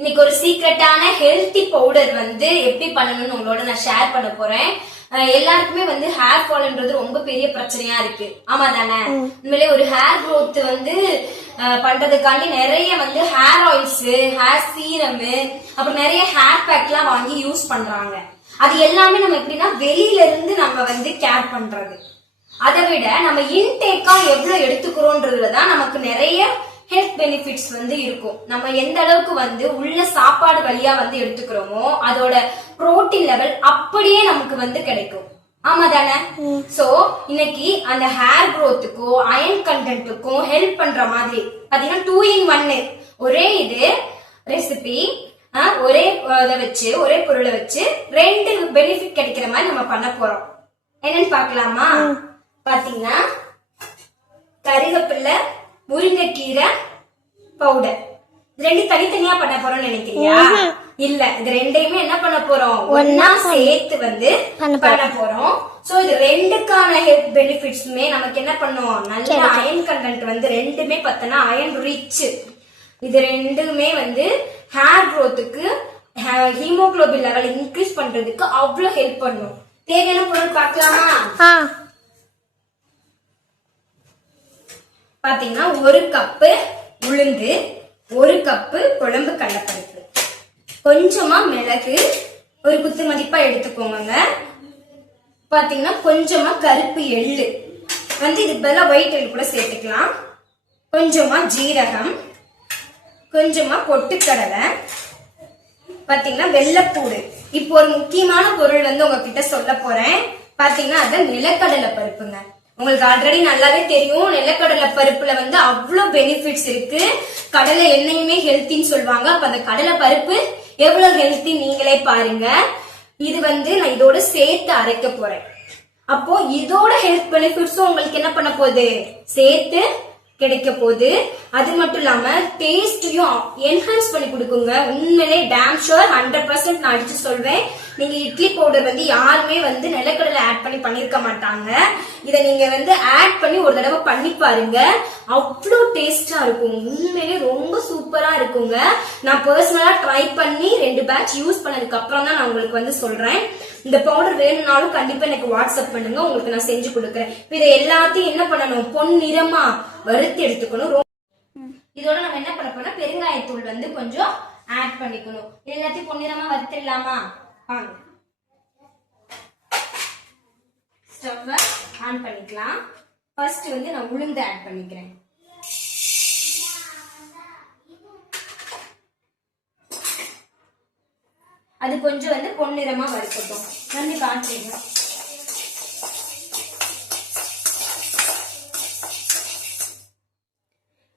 இன்னைக்கு ஒரு சீக்ரெட்டான healthy powder வந்து எப்படி பண்ணணும்னு உங்களோட நான் ஷேர் பண்ண போறேன். எல்லாருக்குமே வந்து ஹேர் ஃபால்ன்றது ரொம்ப பெரிய பிரச்சனையா இருக்கு. ஆமா தானே? உண்மையிலே ஒரு ஹேர் க்ரோத் வந்து பண்றதுக்காண்டி நிறைய வந்து ஹேர் ஆயில்ஸ், ஹேர் சீரம், அப்புறம் நிறைய ஹேர் பேக் எல்லாம் வாங்கி யூஸ் பண்றாங்க. அது எல்லாமே நம்ம எப்படின்னா வெளியில இருந்து நம்ம வந்து கேர் பண்றது. அதை விட நம்ம இன்டேக்கா எவ்வளவு எடுத்துக்கிறோம்ன்றதுலதான் நமக்கு நிறைய ஹெல்த் பெனிஃபிட்ஸ் வந்து இருக்கும். நம்ம எந்த அளவுக்கு வந்து உள்ள சாப்பாடு வழியா வந்து எடுத்துக்கிறோமோ அதோட புரோட்டீன் லெவல் அப்படியே நமக்கு வந்து கிடைக்கும். ஆமா தானே? சோ இன்னைக்கு அந்த ஹேர் க்ரோத்துக்கும் அயன் கண்டென்ட்டுக்கும் ஹெல்ப் பண்ற மாதிரி பாத்தீங்கன்னா 2 in 1 ஒரே இது ரெசிபி, ஒரே இதை வச்சு ஒரே பொருளை வச்சு 2 பெனிஃபிட் கிடைக்கிற மாதிரி நம்ம பண்ண போறோம். என்னன்னு பாக்கலாமா? பாத்தீங்கன்னா கறிவேப்பிலை, முருங்கைக்கீரை பவுடர், ரெண்டு தனித்தனியா பண்ண போறோம்னு நினைக்கிறியா? இல்ல, இது ரெண்டையுமே என்ன பண்ண போறோம்? ஒன்னா சேர்த்து வந்து பண்ண போறோம். சோ இது ரெண்டுக்கான ஹெல்த் பெனிஃபிட்ஸ்மே நமக்கு என்ன பண்ணும்? நல்ல அயன் கண்டென்ட் வந்து ரெண்டுமே பார்த்தனா அயன் ரிச். இது ரெண்டுமே வந்து ஹேர் க்ரோத்துக்கு, ஹீமோகுளோபின் லெவல் இன்க்ரீஸ் பண்றதுக்கு அவ்வளவு ஹெல்ப் பண்ணும். தேவையான பொருள் பார்க்கலாமா? பாத்தீங்கன்னா 1 கப்பு உளுந்து, 1 கப்பு குழம்பு கடலைப்பருப்பு, கொஞ்சமா மிளகு ஒரு குத்து மதிப்பா எடுத்துக்கோங்க. பாத்தீங்கன்னா கொஞ்சமா கருப்பு எள்ளு வந்து இதுக்கு பதிலா ஒயிட் எள்ளு கூட சேர்த்துக்கலாம். கொஞ்சமா ஜீரகம், கொஞ்சமா பொட்டுக்கடலை, பாத்தீங்கன்னா வெள்ளைப்பூடு. இப்போ ஒரு முக்கியமான பொருள் வந்து உங்ககிட்ட சொல்ல போறேன். பாத்தீங்கன்னா அது நிலக்கடலை பருப்புங்க. உங்களுக்கு ஆல்ரெடி நல்லாவே தெரியும், நிலக்கடலை பருப்புல வந்து அவ்வளவு பெனிஃபிட்ஸ் இருக்கு. கடலை எண்ணெயுமே ஹெல்த்தின்னு சொல்லுவாங்க. அப்ப அந்த கடலை பருப்பு எவ்வளவு ஹெல்த்தி நீங்களே பாருங்க. இது வந்து நான் இதோட சேர்த்து அரைக்க போறேன். அப்போ இதோட ஹெல்த் பெனிஃபிட்ஸும் உங்களுக்கு என்ன பண்ண போகுது? சேர்த்து கிடைக்க போகுது. அது மட்டும் இல்லாம டேஸ்டையும் என்ஹான்ஸ் பண்ணி கொடுக்குங்க. உண்மையிலே டேம் ஷுர் 100% நான் அடிச்சு சொல்வேன். நீங்க இட்லி பவுடர் வந்து யாருமே வந்து நிலக்கடலை ஆட் பண்ணி பண்ணிருக்க மாட்டாங்க. இதை நீங்க வந்து ஆட் பண்ணி ஒரு தடவை பண்ணி பாருங்க. அவ்வளோ டேஸ்டா இருக்கும். உண்மையிலே ரொம்ப சூப்பரா இருக்குங்க. நான் பர்சனலா ட்ரை பண்ணி 2 பேட்ச் யூஸ் பண்ணதுக்கு அப்புறம் தான் நான் உங்களுக்கு வந்து சொல்றேன். இந்த பவுடர் வேணும்னாலும் கண்டிப்பா எனக்கு வாட்ஸ்அப் பண்ணுங்க, உங்களுக்கு நான் செஞ்சு கொடுக்குறேன். இதை எல்லாத்தையும் என்ன பண்ணணும்? பொன்னிறமா வறுத்து எடுத்துக்கணும். இதோட நம்ம என்ன பண்ண போறோம்? பெருங்காயத்தூள் வந்து கொஞ்சம் ஆட் பண்ணிக்கணும். எல்லாத்தையும் பொன்னிறமா வறுத்துடலாமா? வாங்க, ஸ்டவ் ஆன் பண்ணிக்கலாம். ஃபர்ஸ்ட் வந்து நான் உளுந்து ஆட் பண்ணிக்கிறேன். அது கொஞ்சம் வந்து பொன்னிறமா வறுக்கட்டும். வந்து காட்டுறீங்க.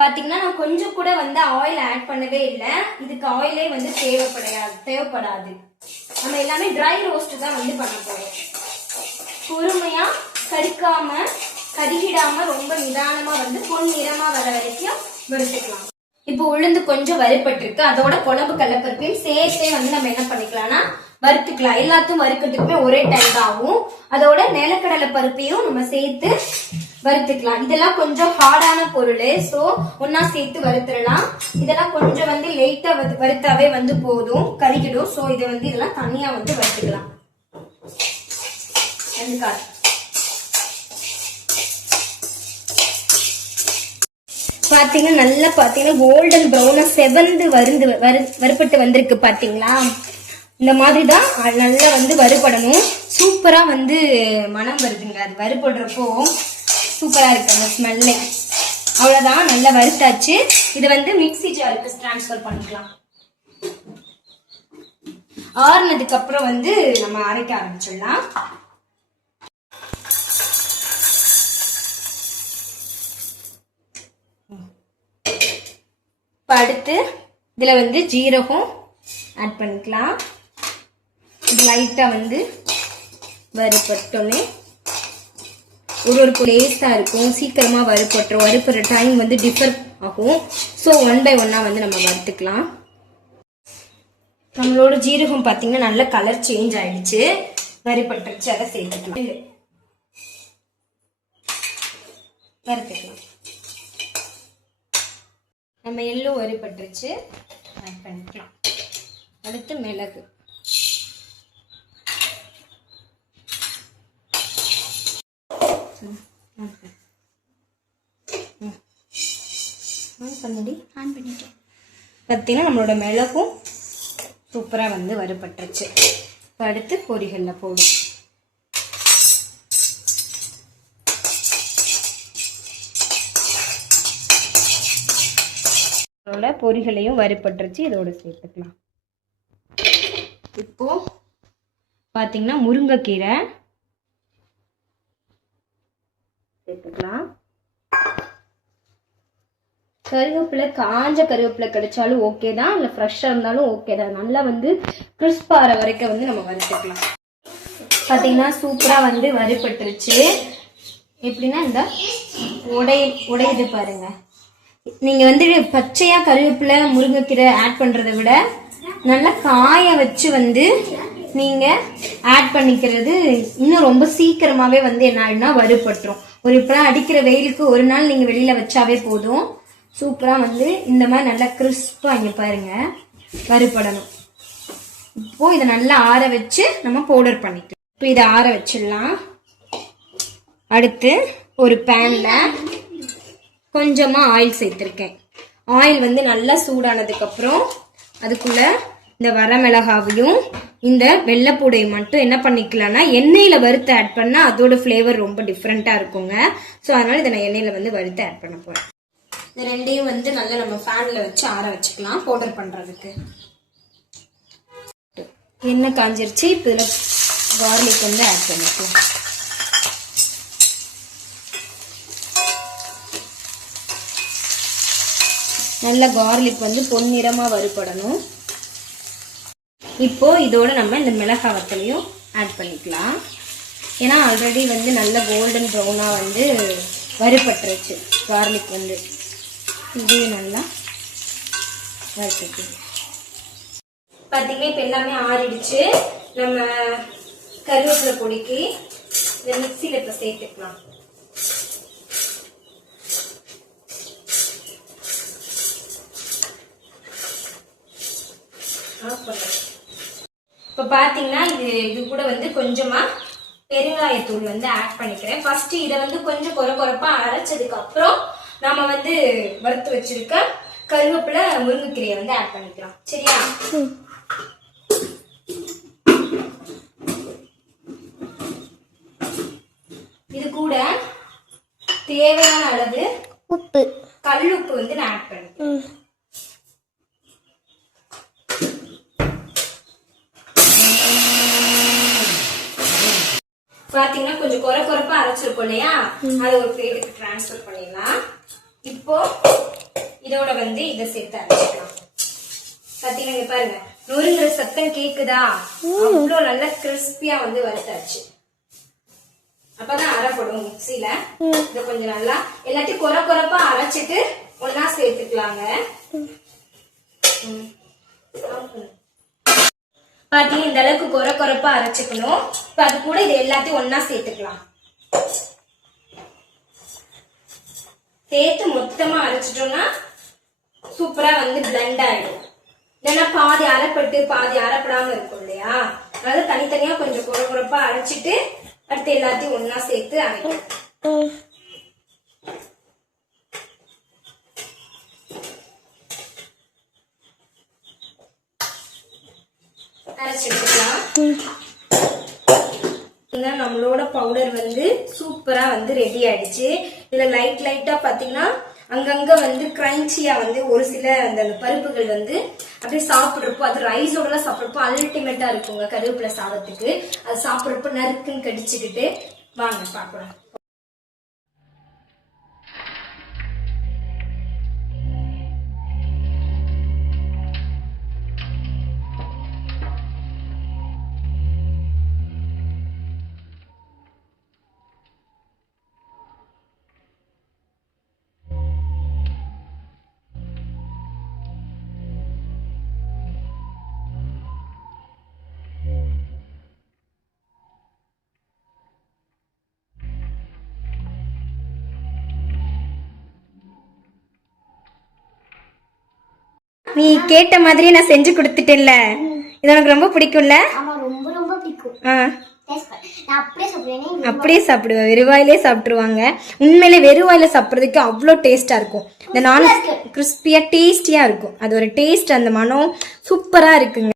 பாத்தீங்கன்னா நான் கொஞ்சம் கூட வந்து ஆயில் ஆட் பண்ணவே இல்லை. இதுக்கு ஆயிலே வந்து தேவைப்படாது. நம்ம எல்லாமே ட்ரை ரோஸ்ட் தான் வந்து பண்ண போறோம். பொறுமையா கருக்காம கருகிடாம ரொம்ப நிதானமா வந்து பொன்னிறமா வர வரைக்கும் வறுத்துக்கலாம். இப்போ உளுந்து கொஞ்சம் வறுபட்டிருக்கு. அதோட குழம்பு கடலைப்பருப்பையும் சேர்த்தே வந்து நம்ம என்ன பண்ணிக்கலாம்னா வறுத்துக்கலாம். எல்லாத்தையும் வறுக்கிறதுக்குமே ஒரே டைம் ஆகும். அதோட நிலக்கடலை பருப்பையும் நம்ம சேர்த்து வறுத்துக்கலாம். இதெல்லாம் கொஞ்சம் ஹார்டான பொருள், சோ ஒன்னா சேர்த்து வறுத்துடலாம். இதெல்லாம் கொஞ்சம் வந்து லைட்டா வறுத்தாவே வந்து போதும், கருகிடும். சோ இதை வந்து இதெல்லாம் தனியா வந்து வறுத்துக்கலாம். பாத்தீங்கன்னா நல்லா பாத்தீங்கன்னா கோல்டன் ப்ரௌனா செவந்து வறுபட்டு வந்திருக்கு. பாத்தீங்களா? இந்த மாதிரிதான் நல்லா வந்து வறுபடணும். சூப்பரா வந்து மனம் வருதுங்க. அது வறுபடுறப்போ சூப்பரா இருக்கு அந்த ஸ்மெல்லே. அவ்வளவுதான், நல்லா வறுத்தாச்சு. இது வந்து மிக்ஸி ஜாருக்கு டிரான்ஸ்ஃபர் பண்ணிக்கலாம். ஆறுனதுக்கு அப்புறம் வந்து நம்ம அரைக்க ஆரம்பிச்சிடலாம். அடுத்து இதுல வந்து ஜீரகம் ஆட் பண்ணிக்கலாம். இது லைட்டா வந்து வறுபட்டோன்னே ஒரு லேஸா இருக்கும். சீக்கிரமா வறுபடுற டைம் வந்து டிஃபர் ஆகும். ஸோ 1 by 1 வந்து நம்ம வறுத்துக்கலாம். நம்மளோட ஜீரகம் பாத்தீங்கன்னா நல்ல கலர் சேஞ்ச் ஆயிடுச்சு, வறுபட்டுருச்சு. அதை சேர்த்துக்கலாம். வறுத்துக்கலாம். நம்ம எள்ளு வறுபட்டுருச்சு, ஆட் பண்ணிக்கலாம். அடுத்து மிளகு. பார்த்தீங்கன்னா நம்மளோட மிளகும் சூப்பராக வந்து வறுபட்டுருச்சு. இப்போ அடுத்து பொரிகளில் போடும். பொரிகளையும் வறுபட்டுருச்சு, இதோட சேர்த்துக்கலாம். இப்போ பார்த்தீங்கன்னா முருங்கைக்கீரை சேர்த்துக்கலாம். கருவேப்பிலை, காஞ்ச கருவேப்பிலை கிடைச்சாலும் ஓகே தான், இல்லை ஃப்ரெஷ்ஷாக இருந்தாலும் ஓகே தான். நல்லா வந்து கிறிஸ்ப் ஆகிற வரைக்கும் வந்து நம்ம வறுத்துக்கலாம். பார்த்தீங்கன்னா சூப்பராக வந்து வறுபட்டுருச்சு. எப்படின்னா இந்த உடையுது பாருங்க. நீங்கள் வந்து பச்சையாக கருவேப்பிலை முருங்கைக்கீரை ஆட் பண்ணுறதை விட நல்லா காய வச்சு வந்து நீங்கள் ஆட் பண்ணிக்கிறது இன்னும் ரொம்ப சீக்கிரமாகவே வந்து என்ன ஆகிடும்னா வறுபட்டுரும். ஒரு இப்போலாம் அடிக்கிற வெயிலுக்கு ஒரு நாள் நீங்கள் வெளியில் வச்சாவே போதும். சூப்பராக வந்து இந்த மாதிரி நல்லா கிறிஸ்பாக இங்கே பாருங்க வறுபடணும். இப்போ இதை நல்லா ஆற வச்சு நம்ம பவுடர் பண்ணிக்கலாம். இப்போ இதை ஆற வச்சிடலாம். அடுத்து ஒரு பேனில் கொஞ்சமாக ஆயில் சேர்த்துருக்கேன். ஆயில் வந்து நல்லா சூடானதுக்கப்புறம் அதுக்குள்ளே இந்த வரமிளகாவையும் இந்த வெள்ளைப்பூடையும் மட்டும் என்ன பண்ணிக்கலாம்னா எண்ணெயில் வறுத்து ஆட் பண்ணால் அதோட ஃப்ளேவர் ரொம்ப டிஃப்ரெண்ட்டாக இருக்குங்க. ஸோ அதனால் இதை நான் எண்ணெயில் வந்து வறுத்து ஆட் பண்ண போகிறேன். இந்த ரெண்டையும் வந்து நல்லா நம்ம ஃபேனில் வச்சு ஆற வச்சுக்கலாம் பவுடர் பண்ணுறதுக்கு. எண்ணெய் காஞ்சிருச்சு. இப்போ இதில் கார்லிக் வந்து ஆட் பண்ணிக்கலாம். நல்ல கார்லிக் வந்து பொன்னிறமாக வறுபடணும். இப்போ இதோட நம்ம இந்த மிளகாய் வத்தலையும் ஆட் பண்ணிக்கலாம். ஏன்னா ஆல்ரெடி வந்து நல்ல கோல்டன் ப்ரௌனாக வந்து வறுபட்டுருச்சு கார்லிக் வந்து. இதையும் நல்லா வறுத்துக்கலாம். பார்த்தீங்கன்னா இப்போ எல்லாமே ஆறிடுச்சு. நம்ம கருவேப்பிலை பொடிக்கு இந்த மிக்சியில் இப்போ சேர்த்துக்கலாம். இப்போ பார்த்தீங்கன்னா இது கூட வந்து கொஞ்சமாக பெருங்காயத்தூள் வந்து ஆட் பண்ணிக்கிறேன். ஃபர்ஸ்ட் இதை வந்து கொஞ்சம் கொரப்பாக அரைச்சதுக்கு அப்புறம் நம்ம வந்து வறுத்து வச்சிருக்க கருவேப்பிலை முருங்கைக்கீரையை வந்து ஆட் பண்ணிக்கிறோம். சரியா? இது கூட தேவையான அளவு உப்பு, கல் உப்பு வந்து நான் ஆட் பண்ணிக்கிறேன். பாத்தீங்கன்னா கொஞ்சம் கொரப்பா அரைச்சிருக்கோம் இல்லையா, அதை ஒரு பிளேட்டுக்கு டிரான்ஸ்ஃபர் பண்ணிடலாம். இப்போ இதோட வந்து இதை சேர்த்து அரைச்சிக்கலாம். பாத்தீங்கன்னா பாருங்க நொறுங்குற சத்தம் கேக்குதா? அவ்வளோ நல்லா கிறிஸ்பியா வந்து வறுத்தாச்சு. அப்பதான் அரைப்படும் மிக்சியில. இதை கொஞ்சம் நல்லா எல்லாத்தையும் கொரப்பா அரைச்சிட்டு ஒன்னா சேர்த்துக்கலாங்க. பாத்தீங்கன்னா இந்த அளவுக்கு கொரப்பா அரைச்சுக்கணும். இப்ப அது கூட இது எல்லாத்தையும் ஒன்னா சேர்த்துக்கலாம். சேர்த்து மொத்தமா அரைச்சிட்டோம்னா சூப்பரா வந்து பிளண்ட் ஆயிடும். இல்லைன்னா பாதி அரைப்பட்டு பாதி அரைப்படாம இருக்கும் இல்லையா, அதனால தனித்தனியா கொஞ்சம் கொரப்பா அரைச்சிட்டு அடுத்து எல்லாத்தையும் ஒன்னா சேர்த்து அரைக்கணும். நம்மளோட பவுடர் வந்து சூப்பரா வந்து ரெடி ஆயிடுச்சு. இதுல லைட்டா பாத்தீங்கன்னா அங்கங்க வந்து கிரன்ச்சியா வந்து ஒரு சில அந்த பருப்புகள் வந்து அப்படியே சாப்பிடுறப்போ, அது ரைஸோட சாப்பிடுறப்போ அல்டிமேட்டா இருக்குங்க கருவேப்பிலை சாதத்துக்கு. அது சாப்பிடுறப்போ நறுக்குன்னு கடிச்சுக்கிட்டு வாங்க பாக்கலாம். நீ கேட்ட மாதிரி நான் செஞ்சு கொடுத்துட்டேன்ல. இது உனக்கு ரொம்ப பிடிக்கும்ல? ஆமா ரொம்ப ரொம்ப பிடிக்கும். நான் அப்படியே சாப்பிடுவேன். அப்படியே சாப்பிடுவேன், வெறுவாயிலே சாப்பிட்டுருவாங்க. உண்மையிலே வெறுவாயில சாப்பிட்றதுக்கு அவ்வளோ டேஸ்டா இருக்கும். இந்த நான் கிறிஸ்பியா டேஸ்டியா இருக்கும். அது ஒரு டேஸ்ட், அந்த மனம் சூப்பரா இருக்குங்க.